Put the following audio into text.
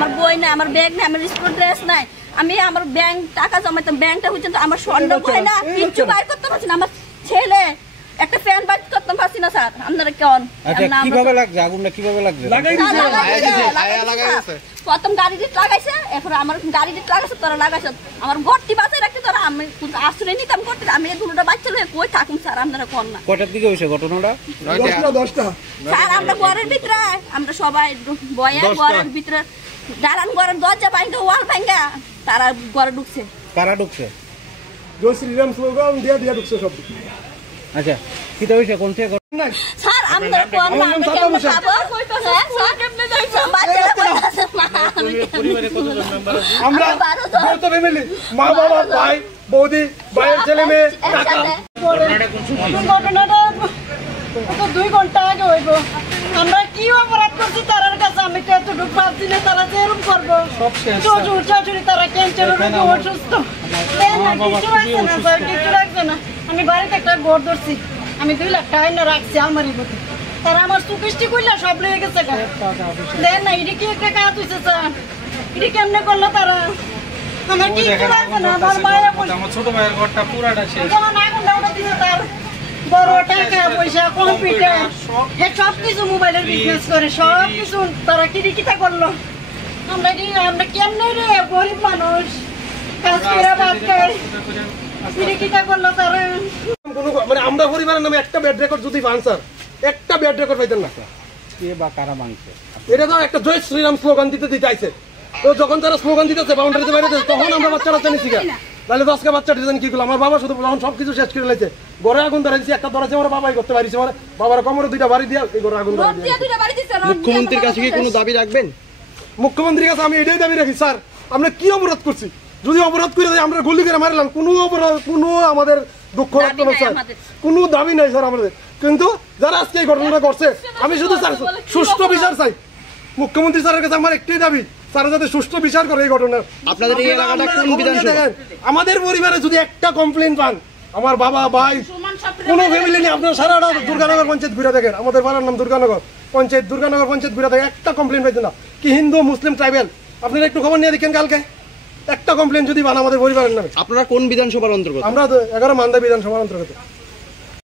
আমার বই নাই, আমার ব্যাগ নাই, আমার স্কুল ড্রেস নাই। আমি আমার ব্যাংক টাকা জমাইতাম, ব্যাংকটা হচ্ছে আমার স্বর্ণ বই না, কিচ্ছু বাইর করতে পারছি না। আমার ছেলে একটা ফ্যান বাইর করতে পারছি না স্যার। আপনারা কেমন কিভাবে লাগছে আগুনটা? কিভাবে লাগছে? প্রথম গাড়ি ডিট লাগাইছে, এখন আমার গাড়ি ডিট লাগাইছে, তোরা লাগাইছ আমার গর্তি বাঁচাই রাখতে, তোরা আমি আশ্রয় নিতাম করতে। আমি এই দুটোটা বাচ্চা লয়ে কই থাকুন স্যার? আপনারা কোন না কয়টার দিকে হয়েছে ঘটনাটা? 10টা স্যার। আমরা ঘরের ভিতরে, আমরা সবাই বয়া ঘরের ভিতরে দালান ঘরের দরজা ভাঙ্গা, ওয়াল ভাঙ্গা তারা ঘরে ঢুকছে। কারা ঢুকছে? জয় শ্রীরাম স্লোগান দিয়া দিয়া ঢুকছে সব। আচ্ছা, কিটা হইছে? কোন থেকে স্যার? আমরা কোন না, আমরা কেমনে খাবো? হ্যাঁ স্যার, কেমনে যাইছো? বাচ্চারা কই আছে? পরিবারে কতজন মেম্বার আছে? আমরা যৌথ ফ্যামিলি, মা বাবা, ভাই বৌদি, ভাইয়ের ছেলে মেয়ে, কাকা। ঘটনাটা কোন সময়? ঘটনাটা তো 2 ঘন্টা আগে হইব। আমরা কি অপরাধ করছি তার কাছে? আমি তো এতটুকু ভাবছি না তারা যে এরকম করবো। শ্বশুর শাশুড়ি তারা ক্যান্সারের রোগে অসুস্থ, কিছু রাখছে না স্যার, কিছু রাখছে না। আমি বাড়িতে একটা ঘর ধরছি, আমি 2 লাখ টাকা এনে রাখছি আলমারির মধ্যে। তারা আমার সুকৃষ্টি করলে সব লেগে গেছে। দেন না, এটা কি একটা কাজ হয়েছে স্যার? এটা কেমনে করলো তারা? আমার কিছু রাখছে না। আমার মায়ের আমার ছোট ভাইয়ের ঘরটা পুরাটা শেষ। যেমন আগুন দাউটা দিছে তার বড় টাকা পয়সা, কম্পিউটার, সব কিছু মোবাইলের বিজনেস করে সব কিছু তারা কিরিকিটা করলো। আমরা কেমনে রে গরিব মানুষ কাজ করে ভাত খাই, কিরিকিটা করলো তারা। মানে আমরা পরিবারের নামে একটা ব্যাড রেকর্ড যদি পান স্যার, একটা ব্যাড রেকর্ড পাইতেন না। কে বা কারা ভাঙছে? এটা তো একটা জয় শ্রীরাম স্লোগান দিতে আইছে। তো যখন তারা স্লোগান দিতেছে বাউন্ডারিতে বাইরে, তখন আমরা বাচ্চারা জানিছি গা। তাহলে 10টা বাচ্চা ডিজাইন কি করলো? আমার বাবা শুধু যখন সবকিছু শেষ করে লাইছে, ঘরে আগুন ধরাইছি, একটা ধরাইছে আমার বাবাই করতে পারিছে, আমার বাবার কোমরে 2টা বাড়ি দিয়া এই ঘরে আগুন ধরাই দিয়েছে। মুখ্যমন্ত্রীর কাছে কি কোনো দাবি রাখবেন? মুখ্যমন্ত্রীর কাছে আমি এটাই দাবি রাখি স্যার, আমরা কি অপরাধ করছি? যদি অপরাধ করে আমরা গুলি করে মারলাম, কোনো অপরাধ, কোনো আমাদের দুঃখ লাগতো না স্যার, কোনো দাবি নাই স্যার আমাদের। কিন্তু যারা আজকে এই ঘটনাটা করছে, আমি শুধু স্যার সুষ্ঠু বিচার চাই। মুখ্যমন্ত্রী স্যারের কাছে আমার একটাই দাবি, স্যার যাতে সুষ্ঠু বিচার করে এই ঘটনা। আপনাদের এই এলাকাটা কোন বিধানসভা? আমাদের পরিবারে যদি একটা কমপ্লেন পান, আমার বাবা ভাই কোনো ফ্যামিলি নেই, আপনার সারাটা দুর্গানগর পঞ্চায়েত ঘুরে দেখেন, আমাদের পাড়ার নাম দুর্গানগর পঞ্চায়েত, দুর্গানগর পঞ্চায়েত ঘুরে দেখেন, একটা কমপ্লেন পাইতেন না। কি হিন্দু মুসলিম ট্রাইবেল, আপনারা একটু খবর নিয়ে দেখেন কালকে, একটা কমপ্লেন যদি পান আমাদের পরিবারের নামে। আপনারা কোন বিধানসভার অন্তর্গত? আমরা 11 মান্দা বিধানসভার অন্তর্গত।